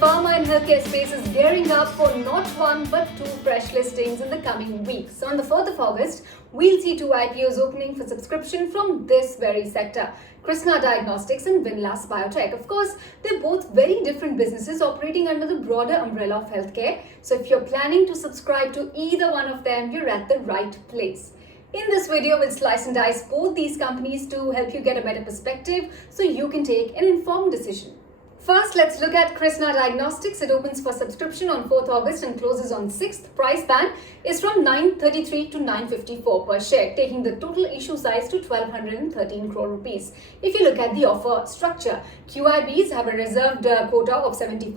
pharma and healthcare space is gearing up for not one but two fresh listings in the coming weeks. So on the 4th of August, we'll see two IPOs opening for subscription from this very sector. Krsnaa Diagnostics and Windlas Biotech. Of course, they're both very different businesses operating under the broader umbrella of healthcare. So if you're planning to subscribe to either one of them, you're at the right place. In this video, we'll slice and dice both these companies to help you get a better perspective so you can take an informed decision. First, let's look at Krsnaa Diagnostics. It opens for subscription on 4th August and closes on 6th. Price band is from 933 to 954 per share, taking the total issue size to 1213 crore rupees. If you look at the offer structure, QIBs have a reserved quota of 75%,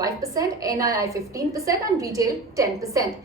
NII 15% and retail 10%.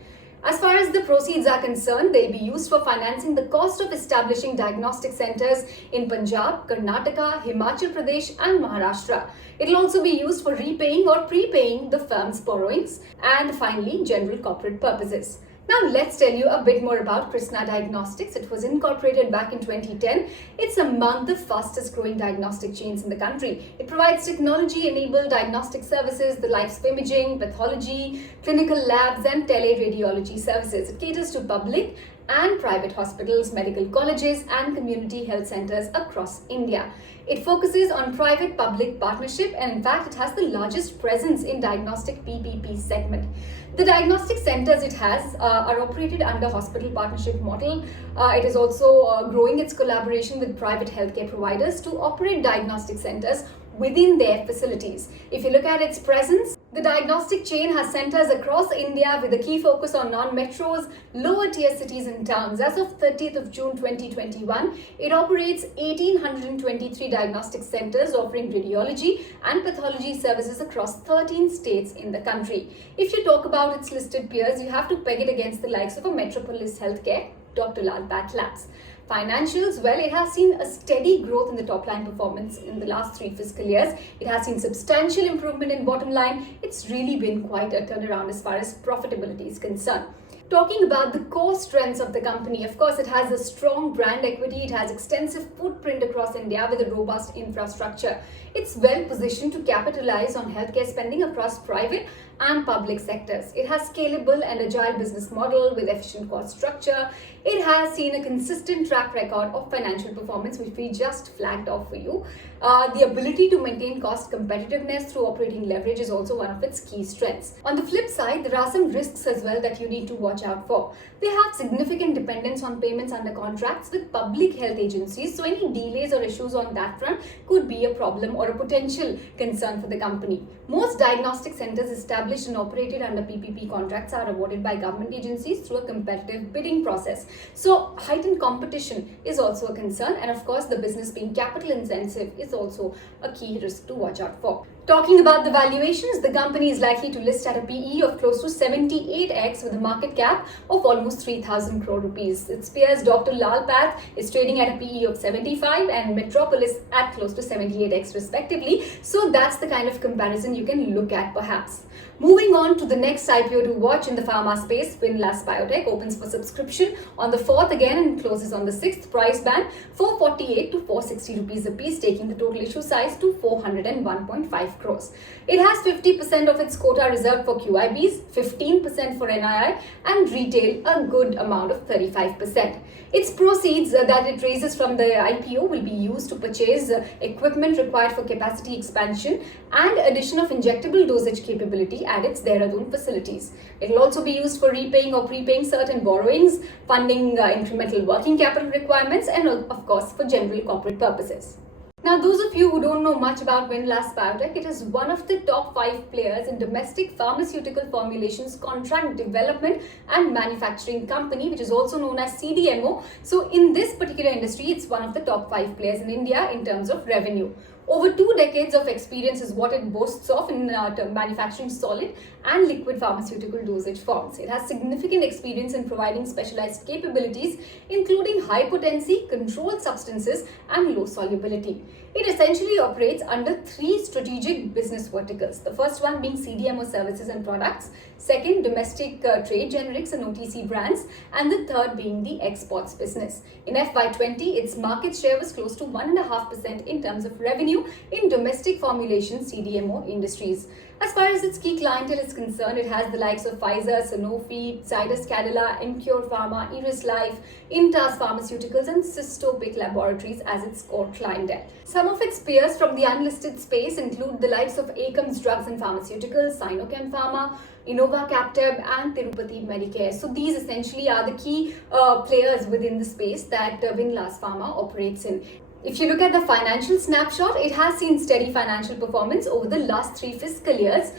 As far as the proceeds are concerned, they'll be used for financing the cost of establishing diagnostic centers in Punjab, Karnataka, Himachal Pradesh and Maharashtra. It'll also be used for repaying or prepaying the firm's borrowings and finally general corporate purposes. Now let's tell you a bit more about Krsnaa Diagnostics. It was incorporated back in 2010. It's among the fastest growing diagnostic chains in the country. It provides technology-enabled diagnostic services, the likes of imaging, pathology, clinical labs and teleradiology services. It caters to public and private hospitals, medical colleges and community health centers across India. It focuses on private-public partnership and in fact it has the largest presence in diagnostic PPP segment. The diagnostic centers it has are operated under hospital partnership model. It is also growing its collaboration with private healthcare providers to operate diagnostic centers within their facilities. If you look at its presence, the diagnostic chain has centers across India with a key focus on non-metros, lower tier cities and towns. As of 30th of June 2021, it operates 1,823 diagnostic centers offering radiology and pathology services across 13 states in the country. If you talk about its listed peers, you have to peg it against the likes of a Metropolis Healthcare, Dr. Lal Path Labs. Financials, well, it has seen a steady growth in the top line performance in the last 3 fiscal years. It has seen substantial improvement in bottom line. It's really been quite a turnaround as far as profitability is concerned. Talking about the core strengths of the company, of course, it has a strong brand equity. It has extensive footprint across India with a robust infrastructure. It's well positioned to capitalize on healthcare spending across private and public sectors. It has scalable and agile business model with efficient cost structure. It has seen a consistent track record of financial performance, which we just flagged off for you. The ability to maintain cost competitiveness through operating leverage is also one of its key strengths. On the flip side, there are some risks as well that you need to watch out for. They have significant dependence on payments under contracts with public health agencies, so any delays or issues on that front could be a problem or a potential concern for the company. Most diagnostic centers established and operated under PPP contracts are awarded by government agencies through a competitive bidding process. So heightened competition is also a concern, and of course the business being capital intensive is also a key risk to watch out for. Talking about the valuations, the company is likely to list at a PE of close to 78x with a market cap of almost 3,000 crore rupees. Its peers, Dr. Lal Path, is trading at a PE of 75 and Metropolis at close to 78x respectively. So that's the kind of comparison you can look at perhaps. Moving on to the next IPO to watch in the pharma space, Windlas Biotech opens for subscription on the 4th again and closes on the 6th. Price band 448 to 460 rupees a piece, taking the total issue size to 401.5 crores. It has 50% of its quota reserved for QIBs, 15% for NII and retail a good amount of 35%. Its proceeds that it raises from the IPO will be used to purchase equipment required for capacity expansion and addition of injectable dosage capability at its Dehradun facilities. It will also be used for repaying or prepaying certain borrowings, funding incremental working capital requirements and of course for general corporate purposes. Now, those of you who don't know much about Windlas Biotech, it is one of the top 5 players in domestic pharmaceutical formulations, contract development and manufacturing company, which is also known as CDMO. So in this particular industry, it's one of the top 5 players in India in terms of revenue. Over 2 decades of experience is what it boasts of in manufacturing solid and liquid pharmaceutical dosage forms. It has significant experience in providing specialized capabilities, including high potency, controlled substances, and low solubility. It essentially operates under three strategic business verticals. The first one being CDMO services and products, second, domestic trade generics and OTC brands, and the third being the exports business. In FY20, its market share was close to 1.5% in terms of revenue in domestic formulation CDMO industries. As far as its key clientele is concerned, it has the likes of Pfizer, Sanofi, Zydus Cadila, Emcure Pharma, Eris Life, Intas Pharmaceuticals, and Systopic Laboratories as its core clientele. Some of its peers from the unlisted space include the likes of Akums Drugs and Pharmaceuticals, Sinochem Pharma, Innova Captab, and Tirupati Medicare. So these essentially are the key players within the space that Windlas Pharma operates in. If you look at the financial snapshot, it has seen steady financial performance over the last 3 fiscal years.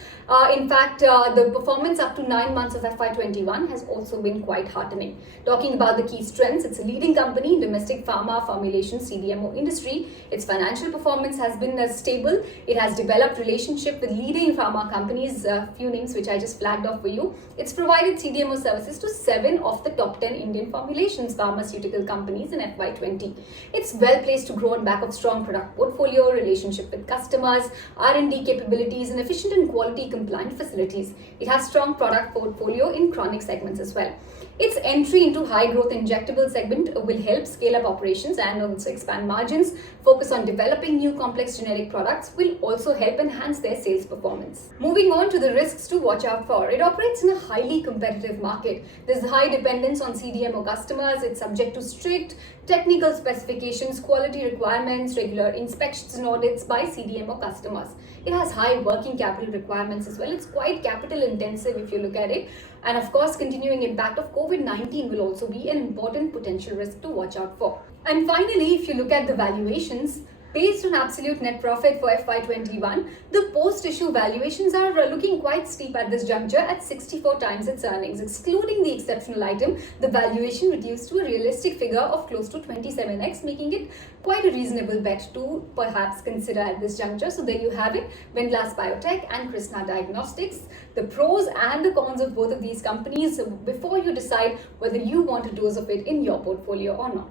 In fact, the performance up to 9 months of FY21 has also been quite heartening. Talking about the key strengths, it's a leading company in domestic pharma formulation CDMO industry. Its financial performance has been stable. It has developed relationship with leading pharma companies, few names which I just flagged off for you. It's provided CDMO services to 7 of the top 10 Indian formulations pharmaceutical companies in FY20. It's well placed to grow on back of strong product portfolio, relationship with customers, R&D capabilities, and efficient and quality compliant facilities. It has strong product portfolio in chronic segments as well. Its entry into high growth injectable segment will help scale up operations and also expand margins. Focus on developing new complex generic products will also help enhance their sales performance. Moving on to the risks to watch out for. It operates in a highly competitive market. There's high dependence on CDMO customers. It's subject to strict technical specifications, quality requirements, regular inspections and audits by CDMO customers. It has high working capital requirements as well. It's quite capital intensive if you look at it. And of course, continuing impact of COVID-19 will also be an important potential risk to watch out for. And finally, if you look at the valuations, based on absolute net profit for FY21, the post-issue valuations are looking quite steep at this juncture at 64 times its earnings. Excluding the exceptional item, the valuation reduced to a realistic figure of close to 27x, making it quite a reasonable bet to perhaps consider at this juncture. So there you have it, Windlas Biotech and Krsnaa Diagnostics, the pros and the cons of both of these companies before you decide whether you want a dose of it in your portfolio or not.